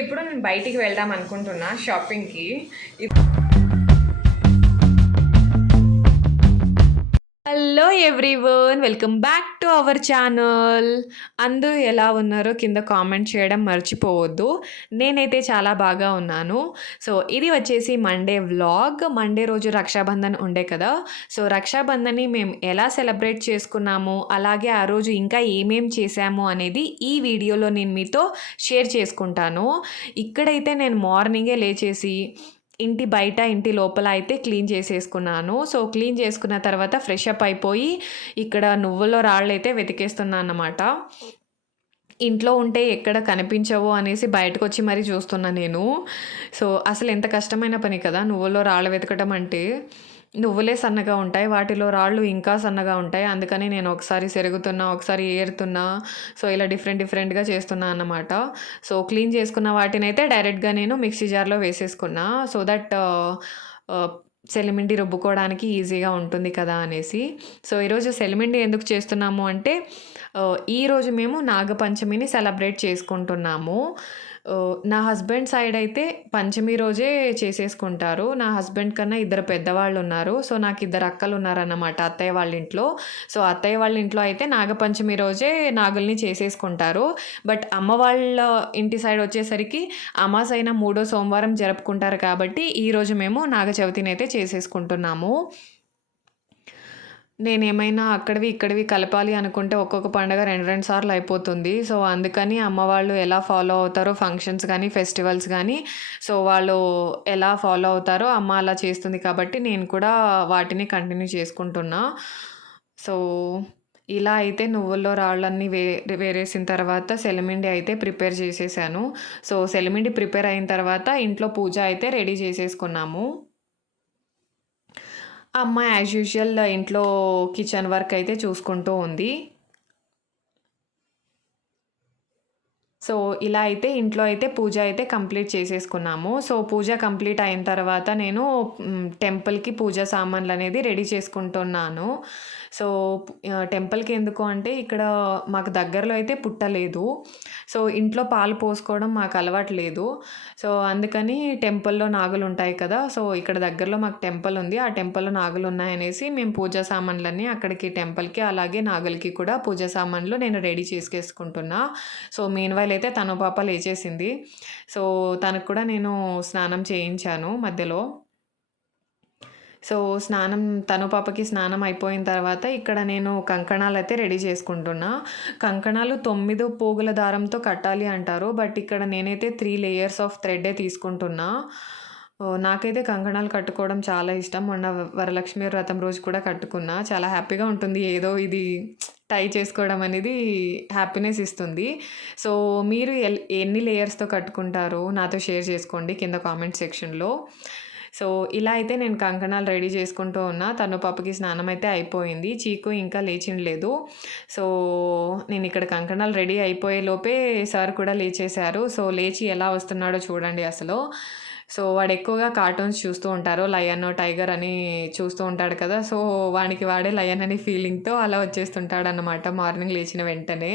ఇప్పుడు నేను బయటికి వెళ్దాం అనుకుంటున్నా షాపింగ్కి. Hello everyone, welcome back to our channel. అందరూ ఎలా ఉన్నారో కింద కామెంట్ చేయడం మర్చిపోవద్దు. నేనైతే చాలా బాగా ఉన్నాను. సో ఇది వచ్చేసి మండే వ్లాగ్. మండే రోజు రక్షాబంధన్ ఉండే కదా. సో రక్షాబంధన్ని మేము ఎలా సెలబ్రేట్ చేసుకున్నాము, అలాగే ఆ రోజు ఇంకా ఏమేం చేశాము అనేది ఈ వీడియోలో నేను మీతో షేర్ చేసుకుంటాను. ఇక్కడైతే నేను మార్నింగే లేచేసి ఇంటి బయట ఇంటి లోపల అయితే క్లీన్ చేసేసుకున్నాను. సో క్లీన్ చేసుకున్న తర్వాత ఫ్రెష్ అప్ అయిపోయి ఇక్కడ నువ్వుల్లో రాళ్ళు అయితే వెతికేస్తున్నాను అన్నమాట. ఇంట్లో ఉంటే ఎక్కడ కనిపించవు అనేసి బయటకు వచ్చి మరీ చూస్తున్నా నేను. సో అసలు ఎంత కష్టమైన పని కదా నువ్వుల్లో రాళ్ళు వెతకడం అంటే. నువ్వులే సన్నగా ఉంటాయి, వాటిలో రాళ్ళు ఇంకా సన్నగా ఉంటాయి. అందుకని నేను ఒకసారి సెరుగుతున్నా, ఒకసారి ఏరుతున్నా. సో ఇలా డిఫరెంట్గా చేస్తున్నా అన్నమాట. సో క్లీన్ చేసుకున్న వాటిని అయితే డైరెక్ట్గా నేను మిక్సీ జార్లో వేసేసుకున్నా. సో దట్ సెలిమిండి రుబ్బుకోవడానికి ఈజీగా ఉంటుంది కదా అనేసి. సో ఈరోజు సెలిమిండి ఎందుకు చేస్తున్నాము అంటే, ఈరోజు మేము నాగపంచమిని సెలబ్రేట్ చేసుకుంటున్నాము. నా హస్బెండ్ సైడ్ అయితే పంచమి రోజే చేసేసుకుంటారు. నా హస్బెండ్ కన్నా ఇద్దరు పెద్దవాళ్ళు ఉన్నారు. సో నాకు ఇద్దరు అక్కలు ఉన్నారన్నమాట అత్తయ్య వాళ్ళ ఇంట్లో. సో అత్తయ్య వాళ్ళ ఇంట్లో అయితే నాగపంచమి రోజే నాగుల్ని చేసేసుకుంటారు. బట్ అమ్మ వాళ్ళ ఇంటి సైడ్ వచ్చేసరికి అమాసైన 3వ సోమవారం జరుపుకుంటారు కాబట్టి ఈరోజు మేము నాగ చవితిని అయితే చేసేసుకుంటున్నాము. నేనేమైనా అక్కడివి ఇక్కడివి కలపాలి అనుకుంటే ఒక్కొక్క పండుగ 2 సార్లు అయిపోతుంది. సో అందుకని అమ్మ వాళ్ళు ఎలా ఫాలో అవుతారో ఫంక్షన్స్ కానీ ఫెస్టివల్స్ కానీ, సో వాళ్ళు ఎలా ఫాలో అవుతారో అమ్మ అలా చేస్తుంది కాబట్టి నేను కూడా వాటిని కంటిన్యూ చేసుకుంటున్నా. సో ఇలా అయితే నువ్వుల్లో రాళ్ళన్నీ వేరేసిన తర్వాత సెలమిండి అయితే ప్రిపేర్ చేసేసాను. సో సెలమిండి ప్రిపేర్ అయిన తర్వాత ఇంట్లో పూజ అయితే రెడీ చేసేసుకున్నాము. అమ్మ యాజ్ యూజువల్ ఇంట్లో కిచెన్ వర్క్ అయితే చూసుకుంటూ ఉంది. సో ఇలా అయితే ఇంట్లో అయితే పూజ అయితే కంప్లీట్ చేసేసుకున్నాము. సో పూజ కంప్లీట్ అయిన తర్వాత నేను టెంపుల్కి పూజ సామాన్లు అనేది రెడీ చేసుకుంటున్నాను. సో టెంపుల్కి ఎందుకు అంటే ఇక్కడ మాకు దగ్గరలో అయితే పుట్టలేదు. సో ఇంట్లో పాలు పోసుకోవడం మాకు అలవాటు లేదు. సో అందుకని టెంపుల్లో నాగులు ఉంటాయి కదా. సో ఇక్కడ దగ్గరలో మాకు టెంపుల్ ఉంది. ఆ టెంపుల్లో నాగులు ఉన్నాయనేసి మేము పూజా సామాన్లన్నీ అక్కడికి టెంపుల్కి అలాగే నాగులకి కూడా పూజా సామాన్లు నేను రెడీ చేసుకుంటున్నా. సో మీన్ వైల్ అయితే తను పాప లేచేసింది. సో తనకు కూడా నేను స్నానం చేయించాను మధ్యలో. సో తను పాపకి స్నానం అయిపోయిన తర్వాత ఇక్కడ నేను కంకణాలు అయితే రెడీ చేసుకుంటున్నా. కంకణాలు 9 పోగుల దారంతో కట్టాలి అంటారు. బట్ ఇక్కడ నేనైతే 3 లేయర్స్ ఆఫ్ థ్రెడ్డే తీసుకుంటున్నా. నాకైతే కంకణాలు కట్టుకోవడం చాలా ఇష్టం. మొన్న వరలక్ష్మి వ్రతం రోజు కూడా కట్టుకున్నా. చాలా హ్యాపీగా ఉంటుంది. ఏదో ఇది టై చేసుకోవడం అనేది హ్యాపీనెస్ ఇస్తుంది. సో మీరు ఎన్ని లేయర్స్తో కట్టుకుంటారో నాతో షేర్ చేసుకోండి కింద కామెంట్ సెక్షన్లో. సో ఇలా అయితే నేను కంకణాలు రెడీ చేసుకుంటూ ఉన్నా. తను పాపకి స్నానం అయితే అయిపోయింది. చీకు ఇంకా లేచిండలేదు. సో నేను ఇక్కడ కంకణాలు రెడీ అయిపోయే లోపే సార్ కూడా లేచేశారు. సో లేచి ఎలా వస్తున్నాడో చూడండి అసలు. సో వాడు ఎక్కువగా కార్టూన్స్ చూస్తూ ఉంటారు. లయన్, టైగర్ అని చూస్తూ ఉంటాడు కదా. సో వాడే లయన్ అనే ఫీలింగ్తో అలా వచ్చేస్తుంటాడు అన్నమాట మార్నింగ్ లేచిన వెంటనే.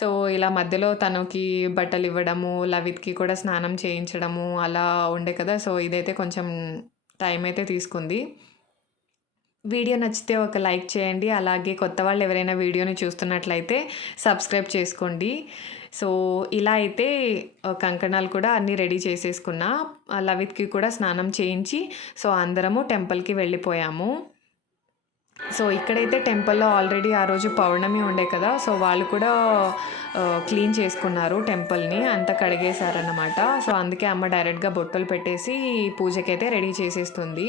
సో ఇలా మధ్యలో తనకి బట్టలు ఇవ్వడము, లవిత్కి కూడా స్నానం చేయించడము అలా ఉండే కదా. సో ఇదైతే కొంచెం టైం అయితే తీసుకుంది. వీడియో నచ్చితే ఒక లైక్ చేయండి. అలాగే కొత్త వాళ్ళు ఎవరైనా వీడియోని చూస్తున్నట్లయితే సబ్స్క్రైబ్ చేసుకోండి. సో ఇలా అయితే కంకణాలు కూడా అన్నీ రెడీ చేసేసుకున్నా. లవిత్కి కూడా స్నానం చేయించి సో అందరము టెంపుల్కి వెళ్ళిపోయాము. సో ఇక్కడైతే టెంపుల్లో ఆల్రెడీ ఆ రోజు పౌర్ణమి ఉండే కదా. సో వాళ్ళు కూడా క్లీన్ చేసుకున్నారు టెంపుల్ని, అంతా కడిగేశారన్నమాట. సో అందుకే అమ్మ డైరెక్ట్గా బొట్టలు పెట్టేసి పూజకైతే రెడీ చేసేస్తుంది.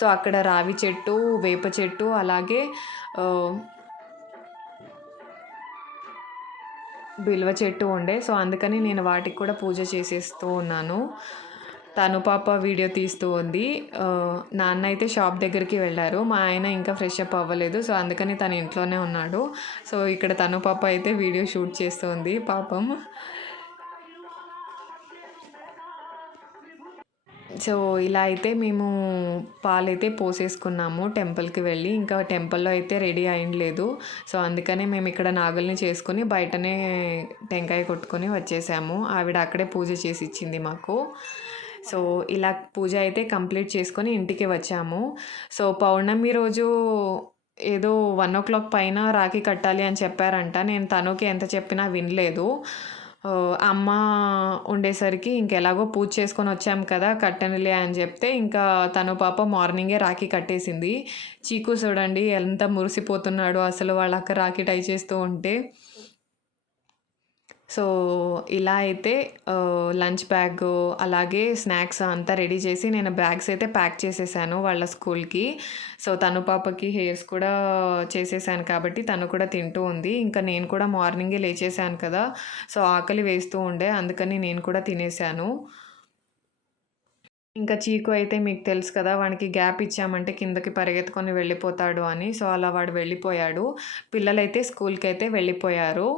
సో అక్కడ రావి చెట్టు, వేప చెట్టు అలాగే బిల్వ చెట్టు ఉండే. సో అందుకని నేను వాటికి కూడా పూజ చేసేస్తూ ఉన్నాను. తను పాప వీడియో తీస్తూ ఉంది. నాన్న అయితే షాప్ దగ్గరికి వెళ్ళారు. మా ఆయన ఇంకా ఫ్రెష్ అప్ అవ్వలేదు. సో అందుకని తను ఇంట్లోనే ఉన్నాడు. సో ఇక్కడ తను పాప అయితే వీడియో షూట్ చేస్తుంది పాపం. సో ఇలా అయితే మేము పాలైతే పోసేసుకున్నాము టెంపుల్కి వెళ్ళి. ఇంకా టెంపుల్లో అయితే రెడీ అయ్యలేదు. సో అందుకనే మేము ఇక్కడ నాగుల్ని చేసుకొని బయటనే టెంకాయ కొట్టుకొని వచ్చేసాము. ఆవిడ అక్కడే పూజ చేసి ఇచ్చింది మాకు. సో ఇలా పూజ అయితే కంప్లీట్ చేసుకొని ఇంటికి వచ్చాము. సో పౌర్ణమి రోజు ఏదో 1:00 పైన రాఖీ కట్టాలి అని చెప్పారంట. నేను తనుకి ఎంత చెప్పినా వినలేదు. అమ్మ ఉండేసరికి ఇంకెలాగో పూజ చేసుకొని వచ్చాము కదా, కట్టనులే అని చెప్తే ఇంకా తను పాప మార్నింగే రాఖీ కట్టేసింది. చీకు చూడండి ఎంత మురిసిపోతున్నాడో అసలు వాళ్ళ అక్క రాఖీ టై చేస్తూ ఉంటే. సో ఇలా అయితే లంచ్ బ్యాగ్ అలాగే స్నాక్స్ అంతా రెడీ చేసి నేను బ్యాగ్స్ అయితే ప్యాక్ చేసేసాను వాళ్ళ స్కూల్కి. సో తను పాపకి హెయిర్స్ కూడా చేసేసాను కాబట్టి తను కూడా తింటూ ఉంది. ఇంకా నేను కూడా మార్నింగే లేచేసాను కదా, సో ఆకలి వేస్తూ ఉండే, అందుకని నేను కూడా తినేసాను. ఇంకా చీకు అయితే మీకు తెలుసు కదా, వానికి గ్యాప్ ఇచ్చామంటే కిందకి పరిగెత్తుకొని వెళ్ళిపోతాడు అని. సో అలా వాడు వెళ్ళిపోయాడు. పిల్లలైతే స్కూల్కి అయితే వెళ్ళిపోయారు.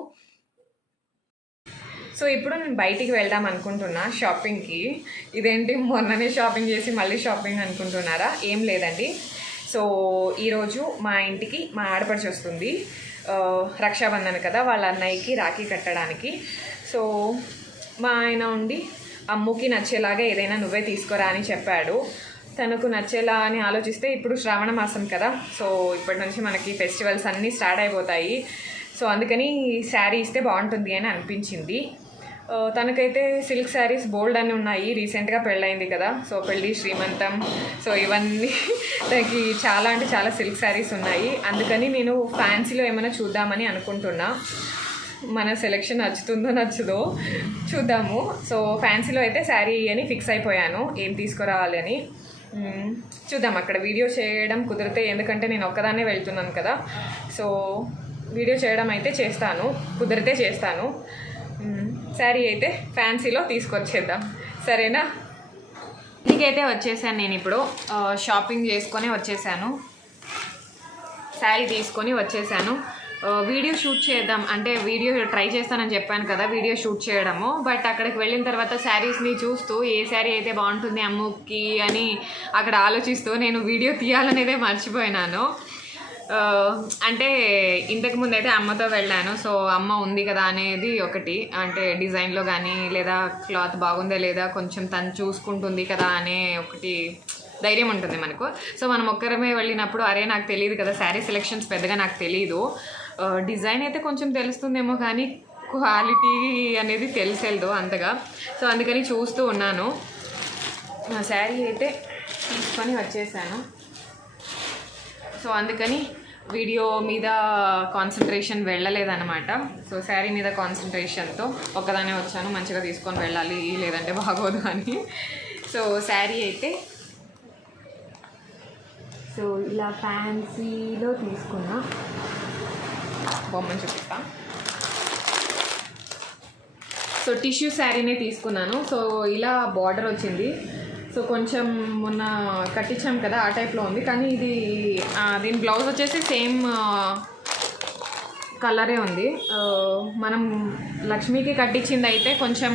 సో ఇప్పుడు నేను బయటికి వెళ్దాం అనుకుంటున్నా షాపింగ్కి. ఇదేంటి మొన్ననే షాపింగ్ చేసి మళ్ళీ షాపింగ్ అనుకుంటున్నారా? ఏం లేదండి. సో ఈరోజు మా ఇంటికి మా ఆడపడిచి వస్తుంది. రక్షాబంధన్ కదా, వాళ్ళ అన్నయ్యకి రాఖీ కట్టడానికి. సో మా ఆయన ఉండి అమ్ముకి నచ్చేలాగా ఏదైనా నువ్వే తీసుకురా అని చెప్పాడు. తనకు నచ్చేలా అని ఆలోచిస్తే ఇప్పుడు శ్రావణ మాసం కదా, సో ఇప్పటి నుంచి మనకి ఫెస్టివల్స్ అన్నీ స్టార్ట్ అయిపోతాయి. సో అందుకని శారీ ఇస్తే బాగుంటుంది అని అనిపించింది. తనకైతే సిల్క్ శారీస్ బోల్డ్ అని ఉన్నాయి. రీసెంట్గా పెళ్ళయింది కదా, సో పెళ్ళి శ్రీమంతం, సో ఇవన్నీ తనకి చాలా అంటే చాలా సిల్క్ శారీస్ ఉన్నాయి. అందుకని నేను ఫ్యాన్సీలో ఏమైనా చూద్దామని అనుకుంటున్నా. మన సెలెక్షన్ నచ్చుదో చూద్దాము. సో ఫ్యాన్సీలో అయితే శారీ అని ఫిక్స్ అయిపోయాను, ఏం తీసుకురావాలి అని. చూద్దాం, అక్కడ వీడియో చేయడం కుదిరితే, ఎందుకంటే నేను ఒక్కదాన్నే వెళ్తున్నాను కదా, సో వీడియో చేయడం అయితే చేస్తాను, కుదిరితే చేస్తాను. శారీ అయితే ఫ్యాన్సీలో తీసుకొచ్చేద్దాం, సరేనా? ఇంటికైతే వచ్చేసాను నేను. ఇప్పుడు షాపింగ్ చేసుకొని వచ్చేసాను, శారీ తీసుకొని వచ్చేసాను. వీడియో షూట్ చేద్దాం అంటే వీడియో ట్రై చేస్తానని చెప్పాను కదా, వీడియో షూట్ చేయడము. బట్ అక్కడికి వెళ్ళిన తర్వాత శారీస్ని చూస్తూ ఏ శారీ అయితే బాగుంటుంది అమ్ముకి అని అక్కడ ఆలోచిస్తూ నేను వీడియో తీయాలనేదే మర్చిపోయినాను. అంటే ఇంతకుముందు అయితే అమ్మతో వెళ్ళాను. సో అమ్మ ఉంది కదా అనేది ఒకటి, అంటే డిజైన్లో కానీ లేదా క్లాత్ బాగుందా లేదా కొంచెం తను చూసుకుంటుంది కదా అనే ఒకటి ధైర్యం ఉంటుంది మనకు. సో మనం ఒక్కరమే వెళ్ళినప్పుడు అరే నాకు తెలియదు కదా, శారీ సెలెక్షన్స్ పెద్దగా నాకు తెలీదు. డిజైన్ అయితే కొంచెం తెలుస్తుందేమో కానీ క్వాలిటీ అనేది తెలిసేదు అంతగా. సో అందుకని చూస్తూ ఉన్నాను. శారీ అయితే తీసుకొని వచ్చేసాను. సో అందుకని వీడియో మీద కాన్సన్ట్రేషన్ వెళ్ళలేదన్నమాట. సో శారీ మీద కాన్సన్ట్రేషన్తో ఒక్కదానే వచ్చాను, మంచిగా తీసుకొని వెళ్ళాలి లేదంటే బాగోదు అని. సో శారీ అయితే సో ఇలా ఫ్యాన్సీలో తీసుకున్నా, బొమ్మను చూపిస్తా. సో టిష్యూ శారీనే తీసుకున్నాను. సో ఇలా బార్డర్ వచ్చింది. సో కొంచెం మొన్న కట్టించాం కదా ఆ టైప్లో ఉంది, కానీ ఇది దీని బ్లౌజ్ వచ్చేసి సేమ్ కలరే ఉంది. మనం లక్ష్మికి కట్టించింది అయితే కొంచెం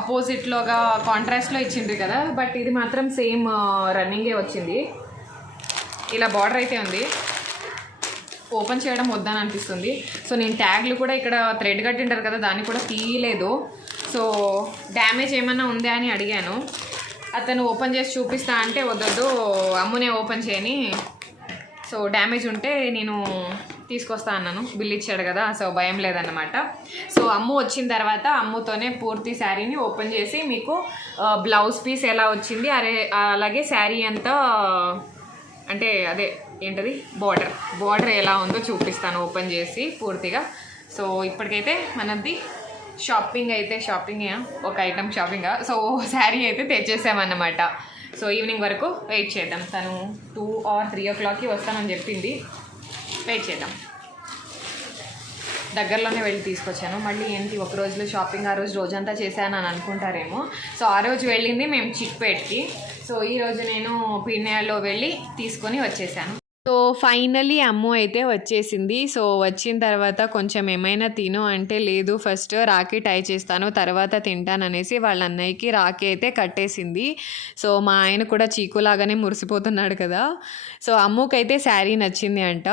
అపోజిట్లోగా కాంట్రాస్ట్లో ఇచ్చింది కదా, బట్ ఇది మాత్రం సేమ్ రన్నింగే వచ్చింది. ఇలా బార్డర్ అయితే ఉంది. ఓపెన్ చేయడం వద్దని అనిపిస్తుంది. సో నేను ట్యాగ్లు కూడా ఇక్కడ థ్రెడ్ కట్టింటారు కదా, దాన్ని కూడా తీయలేదు. సో డ్యామేజ్ ఏమన్నా ఉందా అని అడిగాను. అతను ఓపెన్ చేసి చూపిస్తా అంటే వద్దొద్దు అమ్మునే ఓపెన్ చేయని, సో డ్యామేజ్ ఉంటే నేను తీసుకొస్తా అన్నాను. బిల్ ఇచ్చాడు కదా, సో భయం లేదన్నమాట. సో అమ్ము వచ్చిన తర్వాత అమ్ముతోనే పూర్తి శారీని ఓపెన్ చేసి మీకు బ్లౌజ్ పీస్ ఎలా వచ్చింది అలాగే శారీ అంతా అంటే అదే ఏంటది బార్డర్ ఎలా ఉందో చూపిస్తాను ఓపెన్ చేసి పూర్తిగా. సో ఇప్పటికైతే మనది షాపింగ్ ఒక ఐటమ్ షాపింగా. సో శారీ అయితే తెచ్చేసామన్నమాట. సో ఈవినింగ్ వరకు వెయిట్ చేద్దాం. తను 2 or 3 o'clockకి వస్తానని చెప్పింది, వెయిట్ చేద్దాం. దగ్గరలోనే వెళ్ళి తీసుకొచ్చాను. మళ్ళీ ఏంటి ఒక రోజులో షాపింగ్, ఆ రోజంతా చేశాను అని అనుకుంటారేమో. సో ఆ రోజు వెళ్ళింది మేము చిక్పేట్కి. సో ఈరోజు నేను పీర్నేలో వెళ్ళి తీసుకొని వచ్చేసాను. సో, ఫైనల్లీ అమ్ము అయితే వచ్చేసింది. సో, వచ్చిన తర్వాత కొంచెం ఏమైనా తిను అంటే, లేదు ఫస్ట్ రాఖీ టై చేస్తాను, తర్వాత తింటాననేసి వాళ్ళ అన్నయ్యకి రాఖీ అయితే కట్టేసింది. సో, మా ఆయన కూడా చీకులాగానే మురిసిపోతున్నాడు కదా! సో, అమ్ముకైతే శారీ నచ్చింది అంట.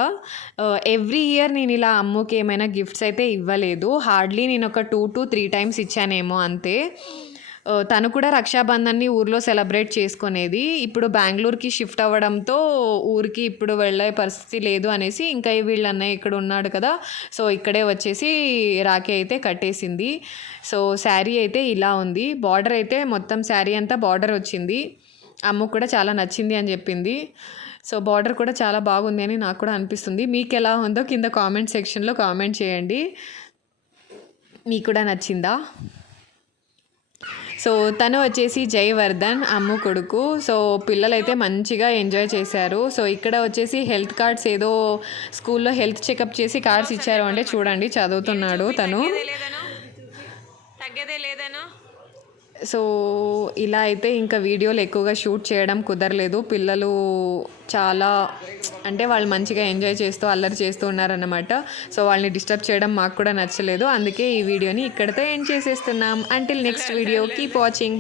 ఎవ్రీ ఇయర్ నేను ఇలా అమ్ముకి ఏమైనా గిఫ్ట్స్ అయితే ఇవ్వలేదు. హార్డ్లీ నేను ఒక 2-3 టైమ్స్ ఇచ్చానేమో అంతే. తను కూడా రక్షాబంధన్‌ని ఊర్లో సెలబ్రేట్ చేసుకునేది. ఇప్పుడు బెంగుళూరుకి షిఫ్ట్ అవ్వడంతో ఊరికి ఇప్పుడు వెళ్ళే పరిస్థితి లేదు అనేసి, ఇంకా వీళ్ళ అన్నయ్య ఇక్కడ ఉన్నాడు కదా! సో, ఇక్కడే వచ్చేసి రాఖీ అయితే కట్టేసింది. సో, శారీ అయితే ఇలా ఉంది. బార్డర్ అయితే మొత్తం శారీ అంతా బార్డర్ వచ్చింది. అమ్మకు కూడా చాలా నచ్చింది అని చెప్పింది. సో, బార్డర్ కూడా చాలా బాగుంది అని నాకు కూడా అనిపిస్తుంది. మీకు ఎలా ఉందో కింద కామెంట్ సెక్షన్‌లో కామెంట్ చేయండి. మీకు కూడా నచ్చిందా? సో, తను వచ్చేసి జయవర్ధన్ అమ్ము కొడుకు. సో, పిల్లలైతే మంచిగా ఎంజాయ్ చేశారు. సో, ఇక్కడ వచ్చేసి హెల్త్ కార్డ్స్ ఏదో స్కూల్లో హెల్త్ చెకప్ చేసి కార్డ్స్ ఇచ్చారు అంటే చూడండి చదువుతున్నాడు తను. సో, ఇలా అయితే ఇంకా వీడియోలు ఎక్కువగా షూట్ చేయడం కుదరలేదు. పిల్లలు చాలా అంటే వాళ్ళు మంచిగా ఎంజాయ్ చేస్తూ అల్లరి చేస్తూ ఉన్నారన్నమాట. సో, వాళ్ళని డిస్టర్బ్ చేయడం మాకు కూడా నచ్చలేదు. అందుకే ఈ వీడియోని ఇక్కడితో ఎండ్ చేసేస్తున్నాం. Until next video keep watching.